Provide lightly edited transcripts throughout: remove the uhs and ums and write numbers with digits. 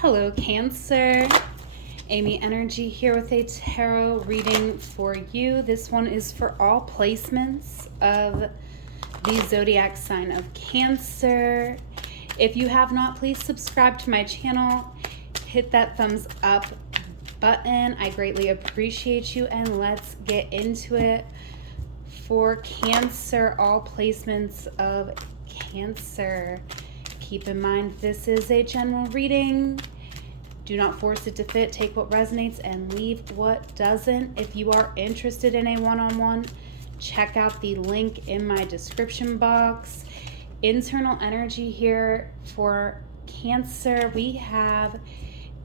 Hello, Cancer. Amy Energy here with a tarot reading for you. This one is for all placements of the zodiac sign of Cancer. If you have not, please subscribe to my channel. Hit that thumbs up button. I greatly appreciate you, and let's get into it. For Cancer, all placements of Cancer. Keep in mind, this is a general reading. Do not force it to fit. Take what resonates and leave what doesn't. If you are interested in a one-on-one, check out the link in my description box. Internal energy here for Cancer. We have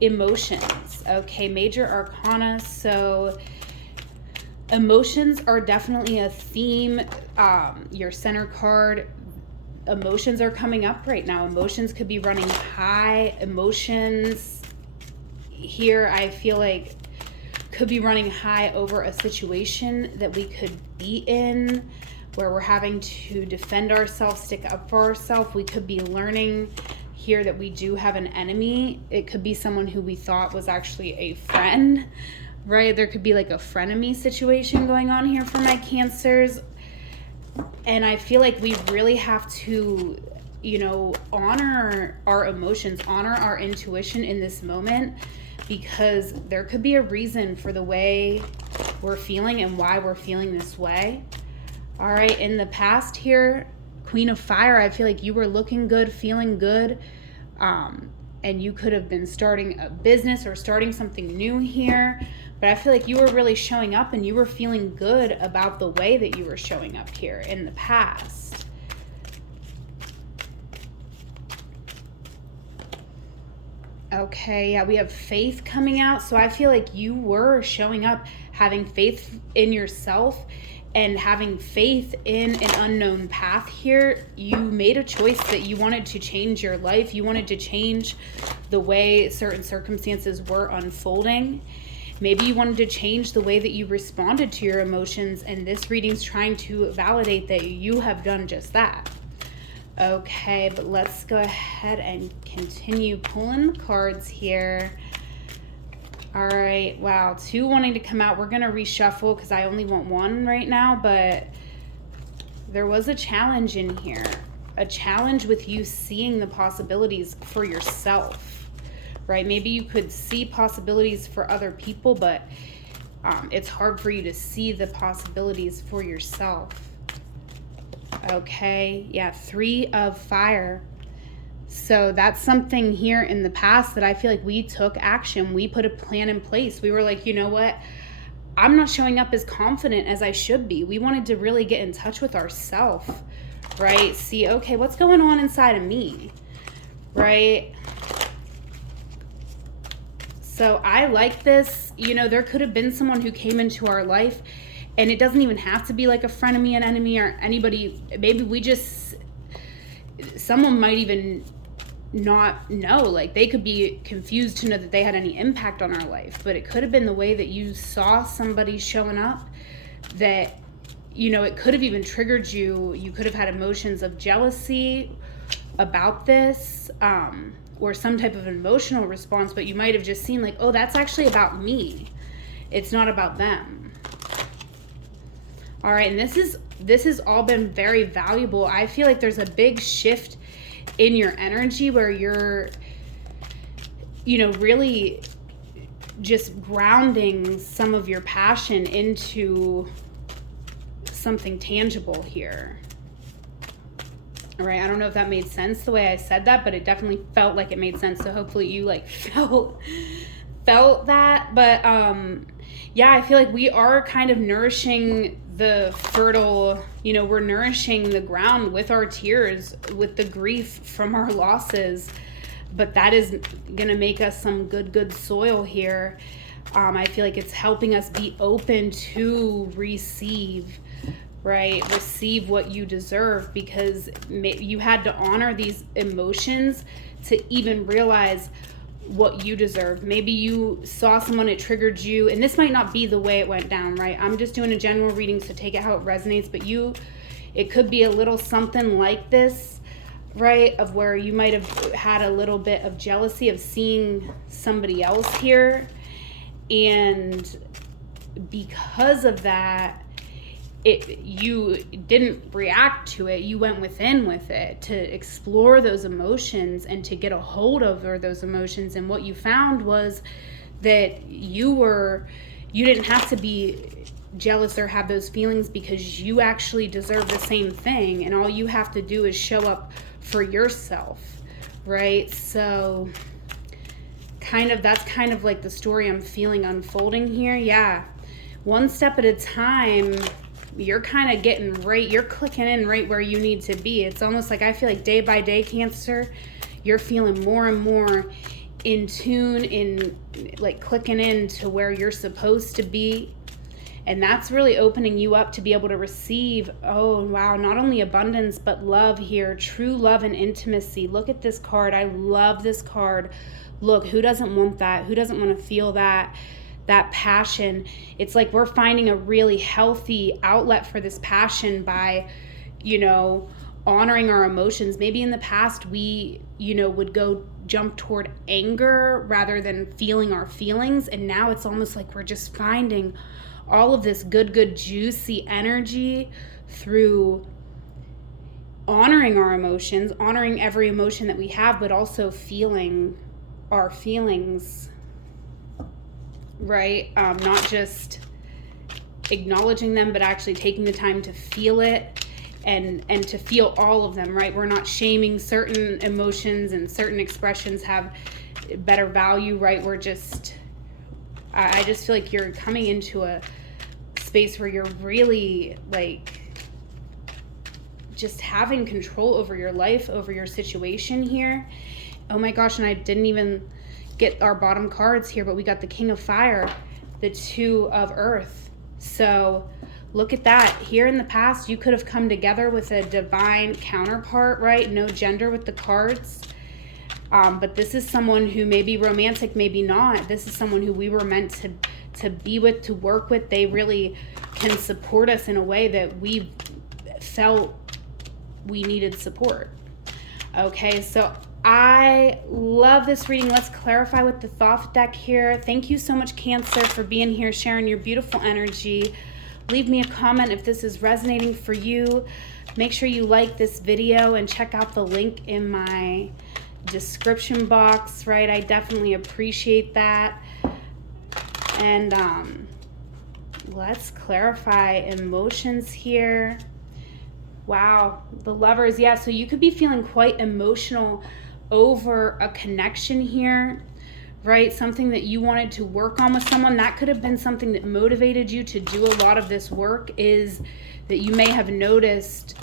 emotions. Okay, major arcana. So emotions are definitely a theme. Your center card, emotions are coming up right now. Emotions could be running high. Emotions here, I feel like, could be running high over a situation that we could be in, where we're having to defend ourselves, stick up for ourselves. We could be learning here that we do have an enemy. It could be someone who we thought was actually a friend, right? There could be like a frenemy situation going on here for my Cancers. And I feel like we really have to, honor our emotions, honor our intuition in this moment, because there could be a reason for the way we're feeling and why we're feeling this way. All right, in the past here, Queen of Fire, I feel like you were looking good, feeling good, and you could have been starting a business or starting something new here. But I feel like you were really showing up and you were feeling good about the way that you were showing up here in the past. Okay, yeah, we have faith coming out. So I feel like you were showing up, having faith in yourself and having faith in an unknown path here. You made a choice that you wanted to change your life. You wanted to change the way certain circumstances were unfolding. Maybe you wanted to change the way that you responded to your emotions, and this reading's trying to validate that you have done just that. Okay, but let's go ahead and continue pulling the cards here. All right, wow, two wanting to come out. We're going to reshuffle because I only want one right now, but there was a challenge in here. A challenge with you seeing the possibilities for yourself. Right? Maybe you could see possibilities for other people, but it's hard for you to see the possibilities for yourself. Okay, yeah, Three of Fire. So that's something here in the past that I feel like we took action. We put a plan in place. We were like, you know what? I'm not showing up as confident as I should be. We wanted to really get in touch with ourselves, right? See, okay, what's going on inside of me, right? So I like this. There could have been someone who came into our life, and it doesn't even have to be like a frenemy, an enemy, or anybody. Maybe someone might even not know. Like, they could be confused to know that they had any impact on our life. But it could have been the way that you saw somebody showing up that, it could have even triggered you. You could have had emotions of jealousy about this, or some type of emotional response, but you might have just seen like, oh, that's actually about me. It's not about them. All right, and this has all been very valuable. I feel like there's a big shift in your energy where you're, really just grounding some of your passion into something tangible here. All right, I don't know if that made sense the way I said that, but it definitely felt like it made sense. So hopefully you felt that. But yeah, I feel like we are kind of nourishing the fertile, we're nourishing the ground with our tears, with the grief from our losses. But that is going to make us some good soil here. I feel like it's helping us be open to receive. Right? Receive what you deserve, because you had to honor these emotions to even realize what you deserve. Maybe you saw someone, it triggered you, and this might not be the way it went down, right? I'm just doing a general reading, so take it how it resonates, but it could be a little something like this. right? Of where you might have had a little bit of jealousy of seeing somebody else here. And because of that, you didn't react to it. You went within with it to explore those emotions and to get a hold of those emotions. And what you found was that you didn't have to be jealous or have those feelings, because you actually deserve the same thing. And all you have to do is show up for yourself, right? So that's kind of like the story I'm feeling unfolding here. Yeah. One step at a time, you're kind of getting right, you're clicking in right where you need to be. It's almost like, I feel like day by day, Cancer, you're feeling more and more in tune, in like clicking in to where you're supposed to be. And that's really opening you up to be able to receive, oh wow, not only abundance, but love here, true love and intimacy. Look at this card. I love this card. Look, who doesn't want that? Who doesn't want to feel that passion? It's like we're finding a really healthy outlet for this passion by, honoring our emotions. Maybe in the past we, would go jump toward anger rather than feeling our feelings. And now it's almost like we're just finding all of this good, juicy energy through honoring our emotions, honoring every emotion that we have, but also feeling our feelings, right? Not just acknowledging them, but actually taking the time to feel it and to feel all of them, right? We're not shaming certain emotions, and certain expressions have better value, right? I just feel like you're coming into a space where you're really like just having control over your life, over your situation here. Oh my gosh, and I didn't even get our bottom cards here, but we got the King of Fire, the Two of Earth. So look at that. Here in the past, you could have come together with a divine counterpart, right? No gender with the cards. But this is someone who may be romantic, maybe not. This is someone who we were meant to be with, to work with. They really can support us in a way that we felt we needed support. Okay, so I love this reading. Let's clarify with the Thoth deck here. Thank you so much, Cancer, for being here, sharing your beautiful energy. Leave me a comment if this is resonating for you. Make sure you like this video and check out the link in my description box, right? I definitely appreciate that. And let's clarify emotions here. Wow, the Lovers. Yeah, so you could be feeling quite emotional over a connection here, right? Something that you wanted to work on with someone. That could have been something that motivated you to do a lot of this work, is that you may have noticed,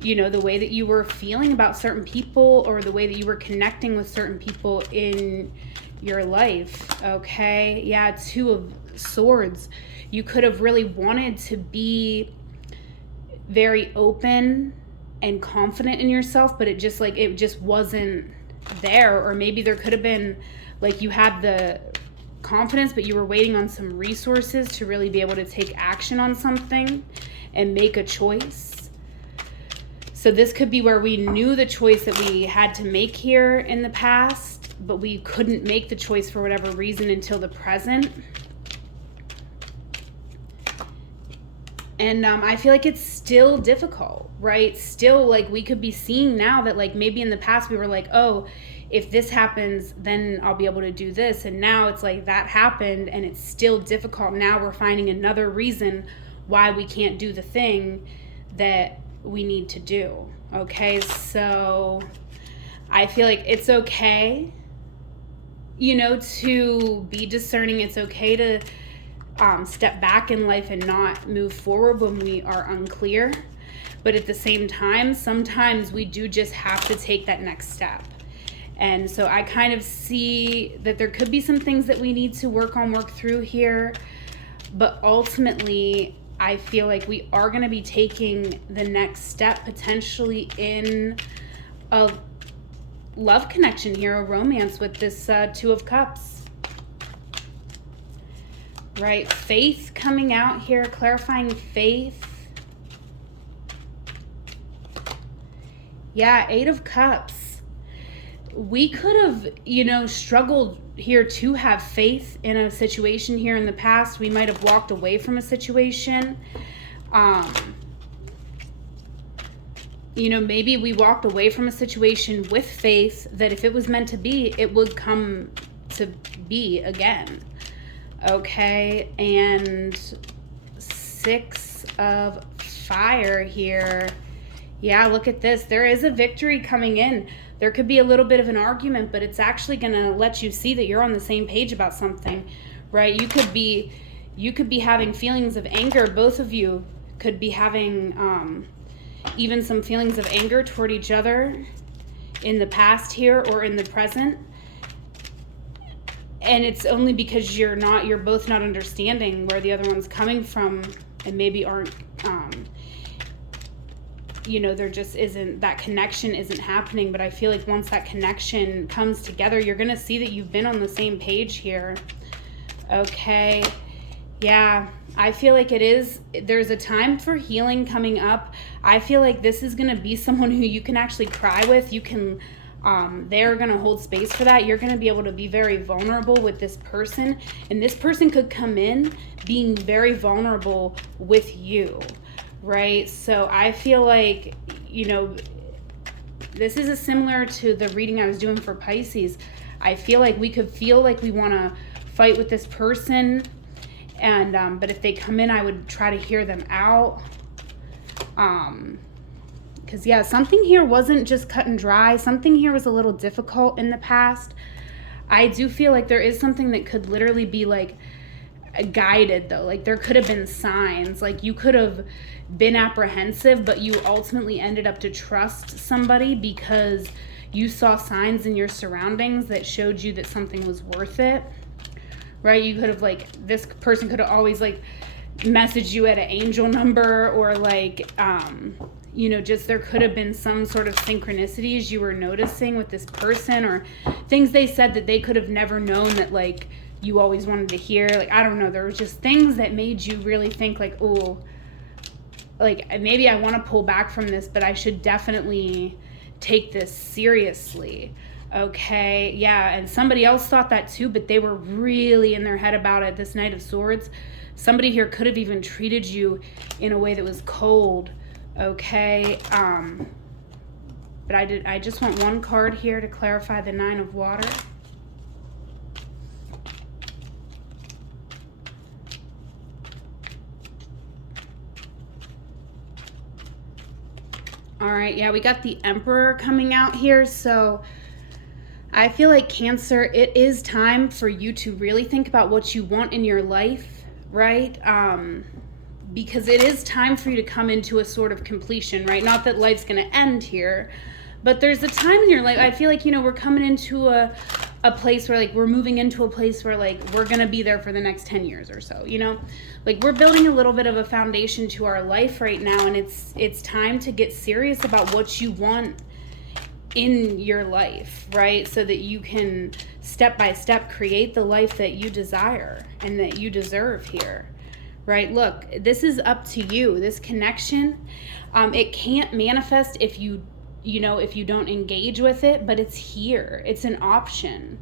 the way that you were feeling about certain people, or the way that you were connecting with certain people in your life. Okay, yeah, Two of Swords. You could have really wanted to be very open and confident in yourself, but it just wasn't there. Or maybe there could have been, like, you had the confidence, but you were waiting on some resources to really be able to take action on something and make a choice. So this could be where we knew the choice that we had to make here in the past, but we couldn't make the choice for whatever reason until the present. And I feel like it's still difficult, right? Still, like, we could be seeing now that, like, maybe in the past we were like, oh, if this happens, then I'll be able to do this. And now it's like that happened and it's still difficult. Now we're finding another reason why we can't do the thing that we need to do. Okay, so I feel like it's okay, to be discerning. It's okay to step back in life and not move forward when we are unclear. But at the same time, sometimes we do just have to take that next step. And so I kind of see that there could be some things that we need to work through here. But ultimately, I feel like we are going to be taking the next step potentially in a love connection here, a romance with this Two of Cups. Right, faith coming out here, clarifying faith. Yeah, Eight of Cups. We could have, struggled here to have faith in a situation here in the past. We might have walked away from a situation. Maybe we walked away from a situation with faith that if it was meant to be, it would come to be again. Okay, and Six of Fire here. Yeah, look at this. There is a victory coming in. There could be a little bit of an argument, but it's actually going to let you see that you're on the same page about something, right? You could be having feelings of anger. Both of you could be having even some feelings of anger toward each other in the past here or in the present. And it's only because you're both not understanding where the other one's coming from, and maybe aren't, there just isn't, that connection isn't happening. But I feel like once that connection comes together, you're going to see that you've been on the same page here. Okay. Yeah, I feel like there's a time for healing coming up. I feel like this is going to be someone who you can actually cry with. You can, they're going to hold space for that. You're going to be able to be very vulnerable with this person. And this person could come in being very vulnerable with you, right? So I feel like, this is similar to the reading I was doing for Pisces. I feel like we could feel like we want to fight with this person. And but if they come in, I would try to hear them out. Because, yeah, something here wasn't just cut and dry. Something here was a little difficult in the past. I do feel like there is something that could literally be, like, guided, though. Like, there could have been signs. Like, you could have been apprehensive, but you ultimately ended up to trust somebody because you saw signs in your surroundings that showed you that something was worth it. Right? You could have, like, this person could have always, like, messaged you at an angel number, or, like, just there could have been some sort of synchronicities you were noticing with this person, or things they said that they could have never known that, like, you always wanted to hear. Like, I don't know. There was just things that made you really think, like, oh, like, maybe I want to pull back from this, but I should definitely take this seriously. Okay, yeah, and somebody else thought that too, but they were really in their head about it. This Knight of Swords, somebody here could have even treated you in a way that was cold. Okay, but I just want one card here to clarify the Nine of Water. All right, yeah, we got the Emperor coming out here, so I feel like Cancer, it is time for you to really think about what you want in your life, right? Because it is time for you to come into a sort of completion, right? Not that life's going to end here, but there's a time in your life, I feel like, we're coming into a place where, like, we're moving into a place where, like, we're going to be there for the next 10 years or so, Like, we're building a little bit of a foundation to our life right now, and it's time to get serious about what you want in your life, right? So that you can step by step create the life that you desire and that you deserve here, right? Look, this is up to you. This connection, it can't manifest if you don't engage with it, but it's here. It's an option,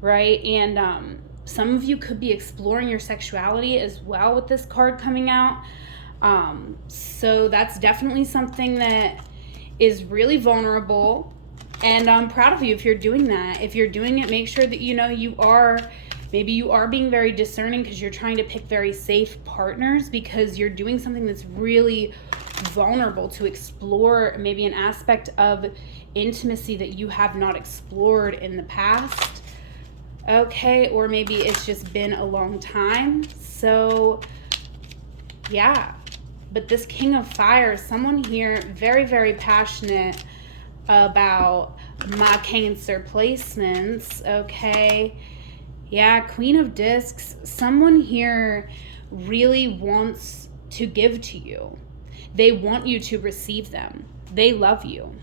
right? And some of you could be exploring your sexuality as well with this card coming out. So that's definitely something that is really vulnerable. And I'm proud of you if you're doing that. If you're doing it, make sure that you are being very discerning, because you're trying to pick very safe partners, because you're doing something that's really vulnerable to explore maybe an aspect of intimacy that you have not explored in the past. Okay, or maybe it's just been a long time. So yeah, but this King of Fire, someone here very, very passionate about my Cancer placements. Okay, yeah, Queen of Discs, someone here really wants to give to you. They want you to receive them. They love you,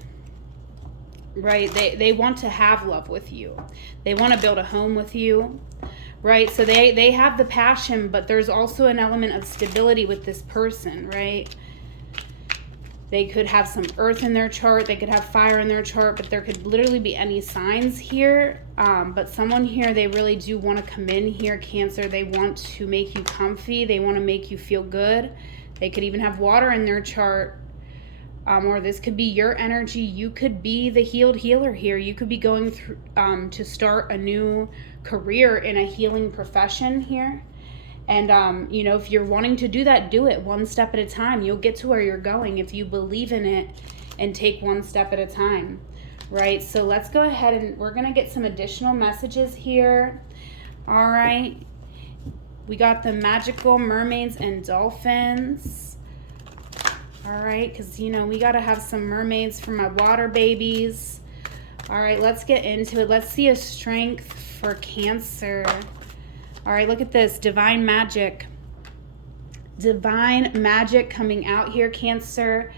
right? They want to have love with you. They want to build a home with you, right? So they have the passion, but there's also an element of stability with this person, right? They could have some earth in their chart. They could have fire in their chart, but there could literally be any signs here. But someone here, they really do want to come in here, Cancer. They want to make you comfy. They want to make you feel good. They could even have water in their chart. Or this could be your energy. You could be the healed healer here. You could be going through to start a new career in a healing profession here. And, you know, if you're wanting to do that, do it one step at a time. You'll get to where you're going if you believe in it and take one step at a time, right? So let's go ahead and we're going to get some additional messages here. All right. We got the magical mermaids and dolphins. All right, because, you know, we got to have some mermaids for my water babies. All right, let's get into it. Let's see a strength for Cancer. All right, look at this. Divine magic. Divine magic coming out here, Cancer.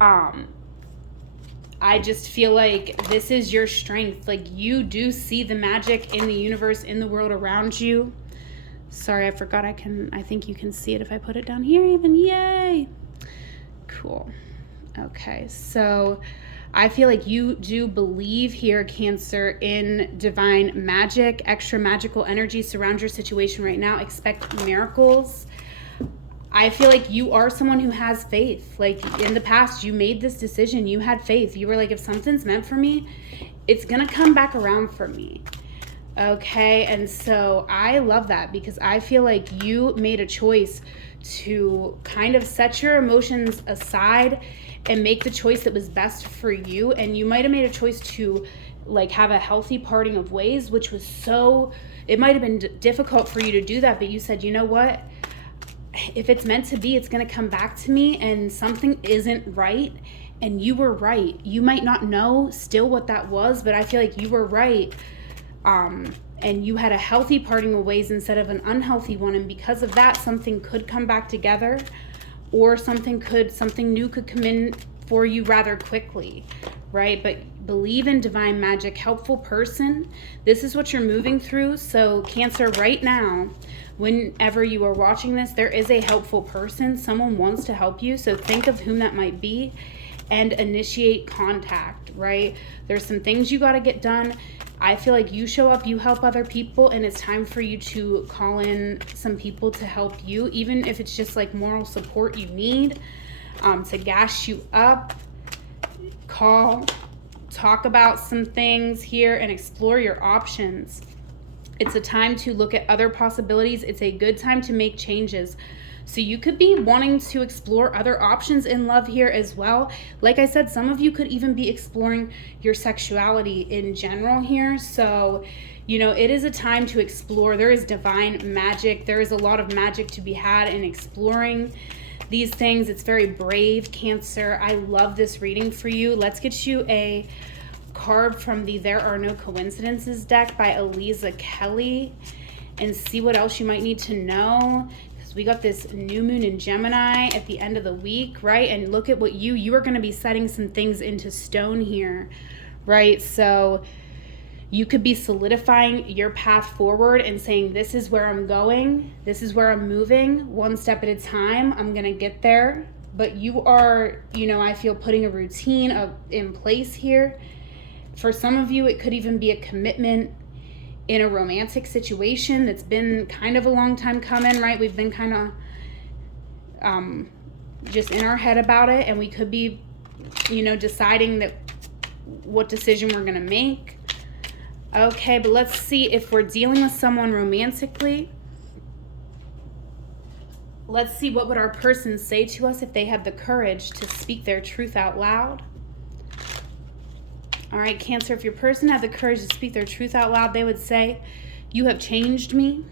I just feel like this is your strength. Like, you do see the magic in the universe, in the world around you. Sorry, I forgot I think you can see it if I put it down here even. Yay. Cool. Okay, so I feel like you do believe here, Cancer, in divine magic, extra magical energy. Surround your situation right now. Expect miracles. I feel like you are someone who has faith. Like, in the past, you made this decision. You had faith. You were like, if something's meant for me, it's going to come back around for me. Okay, and so I love that because I feel like you made a choice to kind of set your emotions aside and make the choice that was best for you. And you might have made a choice to like have a healthy parting of ways, which was it might have been difficult for you to do that, but you said, you know what, if it's meant to be, it's going to come back to me, and something isn't right. And you were right. You might not know still what that was, but I feel like you were right. And you had a healthy parting of ways instead of an unhealthy one. And because of that, something could come back together, or something new could come in for you rather quickly, right? But believe in divine magic, helpful person. This is what you're moving through. So Cancer, right now, whenever you are watching this, there is a helpful person. Someone wants to help you. So think of whom that might be and initiate contact, right? There's some things you got to get done. I feel like you show up, you help other people, and it's time for you to call in some people to help you, even if it's just like moral support you need, to gas you up. Talk about some things here and explore your options. It's a time to look at other possibilities. It's a good time to make changes. So you could be wanting to explore other options in love here as well. Like I said, some of you could even be exploring your sexuality in general here. So, you know, it is a time to explore. There is divine magic. There is a lot of magic to be had in exploring these things. It's very brave, Cancer. I love this reading for you. Let's get you a card from the There Are No Coincidences deck by Eliza Kelly and see what else you might need to know. We got this new moon in Gemini at the end of the week, right? And look at what you are going to be setting some things into stone here, right? So you could be solidifying your path forward and saying, this is where I'm going. This is where I'm moving one step at a time. I'm going to get there. But you are, you know, I feel putting a routine in place here. For some of you, it could even be a commitment in a romantic situation that's been kind of a long time coming, right? We've been kind of just in our head about it, and we could be, you know, deciding that what decision we're going to make. Okay, but let's see if we're dealing with someone romantically. Let's see what would our person say to us if they had the courage to speak their truth out loud. All right, Cancer, if your person had the courage to speak their truth out loud, they would say, you have changed me.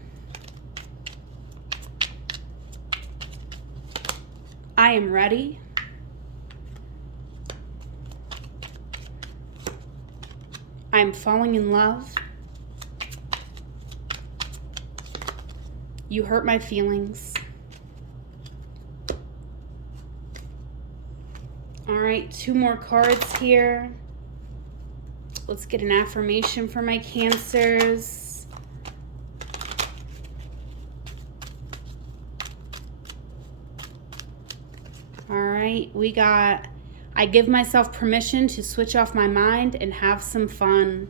I am ready. I'm falling in love. You hurt my feelings. All right, 2 more cards here. Let's get an affirmation for my Cancers. All right, we got I give myself permission to switch off my mind and have some fun.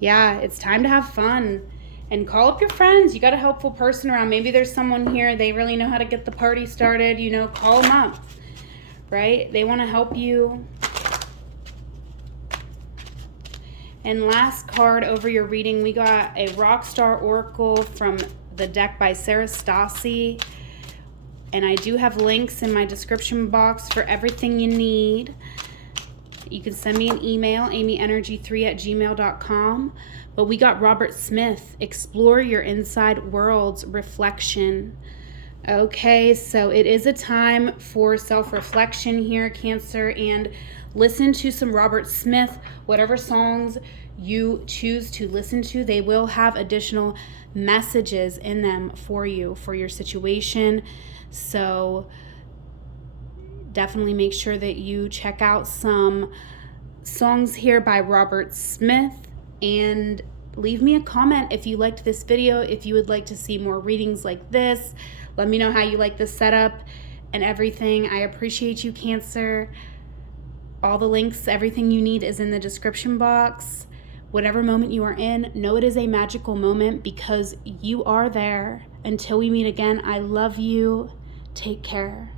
Yeah, it's time to have fun. And call up your friends. You got a helpful person around. Maybe there's someone here, they really know how to get the party started. You know, call them up, right? They want to help you. And last card over your reading, we got a Rockstar Oracle from the deck by Sarah Stassi. And I do have links in my description box for everything you need. You can send me an email, amyenergy3@gmail.com. But we got Robert Smith, Explore Your Inside World's Reflection. Okay, so it is a time for self-reflection here, Cancer, and listen to some Robert Smith. Whatever songs you choose to listen to, they will have additional messages in them for you, for your situation. So definitely make sure that you check out some songs here by Robert Smith, and leave me a comment if you liked this video, if you would like to see more readings like this. Let me know how you like the setup and everything. I appreciate you, Cancer. All the links, everything you need is in the description box. Whatever moment you are in, know it is a magical moment because you are there. Until we meet again, I love you. Take care.